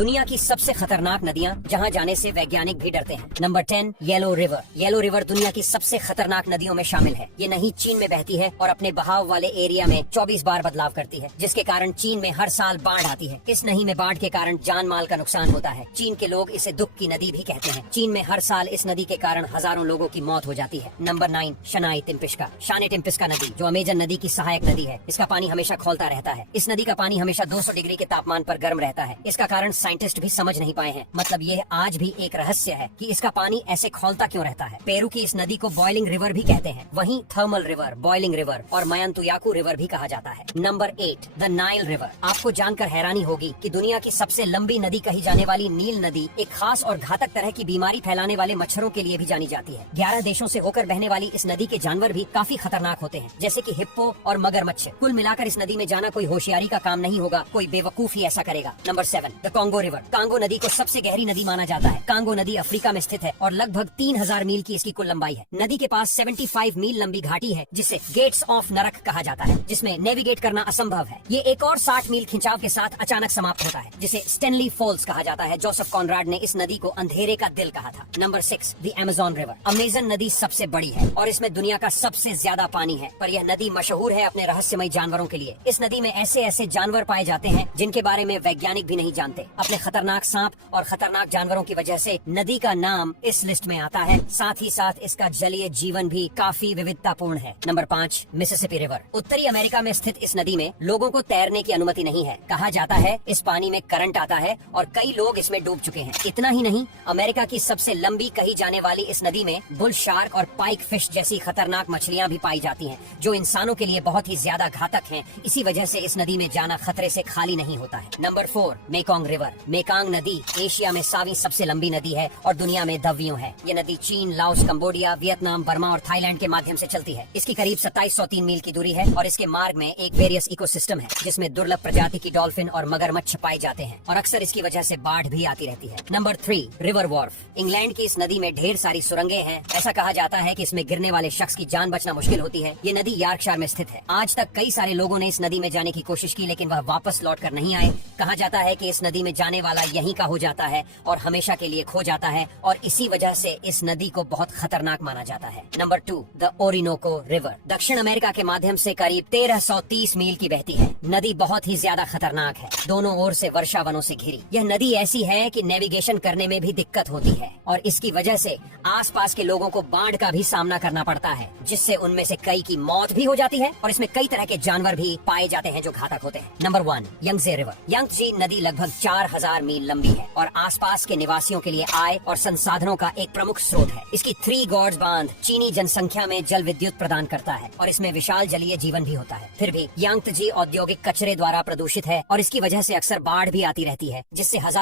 दुनिया की सबसे खतरनाक नदियाँ जहाँ जाने से वैज्ञानिक भी डरते हैं। Number 10 yellow river. Yellow river दुनिया की सबसे खतरनाक नदियों में शामिल है। ये नदी चीन में बहती है और अपने बहाव वाले एरिया में 24 बार बदलाव करती है, जिसके कारण चीन में हर साल बाढ़ आती है। इस नदी में बाढ़ के कारण जान माल का नुकसान होता है। चीन के लोग इसे दुख की नदी भी कहते हैं। चीन में हर साल इस नदी के कारण हजारों लोगों की मौत हो जाती है। नंबर 9 शनाई टिम्पिस्का। शाने टिम्पिस्का नदी जो अमेजन नदी की सहायक नदी है, इसका पानी हमेशा खौलता रहता है। इस नदी का पानी हमेशा 200 डिग्री के तापमान पर गर्म रहता है। इसका कारण साइंटिस्ट भी समझ नहीं पाए हैं। मतलब ये आज भी एक रहस्य है कि इसका पानी ऐसे खौलता क्यों रहता है। पेरू की इस नदी को बॉइलिंग रिवर भी कहते हैं। वहीं थर्मल रिवर, बॉइलिंग रिवर और मयंतुयाकू रिवर भी कहा जाता है। Number 8 the Nile river. आपको जानकर हैरानी होगी कि दुनिया की सबसे लंबी नदी कही जाने वाली नील नदी एक खास और घातक तरह की बीमारी फैलाने वाले मच्छरों के लिए भी जानी जाती है। 11 देशों से होकर बहने वाली इस नदी के जानवर भी काफी खतरनाक होते हैं, जैसे कि हिप्पो और मगरमच्छ। कुल मिलाकर इस नदी में जाना कोई होशियारी का काम नहीं होगा, कोई बेवकूफ ही ऐसा करेगा। Number 7 the Congo river. Congo नदी को सबसे गहरी नदी माना जाता है। कांगो नदी अफ्रीका में स्थित है और लगभग 3000 मील की इसकी कुल लंबाई है। नदी के पास 75 मील लंबी घाटी है, जिसे गेट्स ऑफ नरक कहा जाता है, जिसमें नेविगेट करना असंभव है। ये एक और 60 मील खिंचाव के साथ अचानक समाप्त होता है, जिसे स्टेनली फॉल्स कहा जाता है। जोसेफ कॉनराड ने इस नदी को अंधेरे का दिल कहा था। Number 6 the Amazon river. Amazon नदी सबसे बड़ी है और इसमें दुनिया का सबसे ज्यादा पानी है, पर यह नदी मशहूर है अपने रहस्यमय जानवरों के लिए। इस नदी में ऐसे ऐसे जानवर पाए जाते हैं जिनके बारे में वैज्ञानिक भी नहीं जानते। अपने खतरनाक सांप और खतरनाक जानवरों की वजह से नदी का नाम इस लिस्ट में आता है। साथ ही साथ इसका जलीय जीवन भी काफी विविधतापूर्ण है। Number 5 Mississippi river. उत्तरी अमेरिका में स्थित इस नदी में लोगों को तैरने की अनुमति नहीं है। कहा जाता है इस पानी में करंट आता है और कई लोग इसमें डूब चुके हैं। इतना ही नहीं, अमेरिका की सबसे लंबी कही जाने वाली इस नदी में बुल शार्क और पाइक फिश जैसी खतरनाक मछलियाँ भी पाई जाती हैं, जो इंसानों के लिए बहुत ही ज्यादा घातक हैं। इसी वजह से इस नदी में जाना खतरे से खाली नहीं होता है। Number 4 Mekong river. मेकोंग नदी एशिया में 7वीं सबसे लंबी नदी है और दुनिया में 10वीं है। ये नदी चीन, लाओस, कंबोडिया, वियतनाम, बर्मा और थाईलैंड के माध्यम से चलती है। इसकी करीब 2703 मील की दूरी है और इसके मार्ग में एक वेरियस इकोसिस्टम है, जिसमें दुर्लभ प्रजाति की डॉल्फिन और मगरमच्छ पाए जाते हैं और अक्सर इसकी वजह से बाढ़ भी आती रहती है। Number 3 river Wharf. इंग्लैंड की इस नदी में ढेर सारी सुरंगें हैं। ऐसा कहा जाता है कि इसमें गिरने वाले शख्स की जान बचना मुश्किल होती है। ये नदी यॉर्कशायर में स्थित है। आज तक कई सारे लोगों ने इस नदी में जाने की कोशिश की, लेकिन वह वापस लौट कर नहीं आए। कहा जाता है कि इस नदी में जाने वाला यहीं का हो जाता है और हमेशा के लिए खो जाता है, और इसी वजह से इस नदी को बहुत खतरनाक माना जाता है। Number 2 the Orinoco river. दक्षिण अमेरिका के माध्यम से करीब 1330 मील की बहती है। नदी बहुत ही ज्यादा खतरनाक है, दोनों ओर से वर्षा वनों से घिरी। यह नदी ऐसी है कि नेविगेशन करने में भी दिक्कत होती है और इसकी वजह से आसपास के लोगों को बाढ़ का भी सामना करना पड़ता है, जिससे उनमें से कई की मौत भी हो जाती है और इसमें कई तरह के जानवर भी पाए जाते हैं जो घातक होते हैं। Number 1 यंगजे river. यंगजे नदी लगभग 4000 मील लंबी है और आसपास के निवासियों के लिए आय और संसाधनों का एक प्रमुख स्रोत है। इसकी 3 गॉर्ज बांध चीनी जनसंख्या में जल विद्युत प्रदान करता है और इसमें विशाल जलीय जीवन भी होता है। फिर भी यांगजे औद्योगिक कचरे द्वारा प्रदूषित है और इसकी वजह से अक्सर बाढ़ भी आती रहती है, जिससे हजारों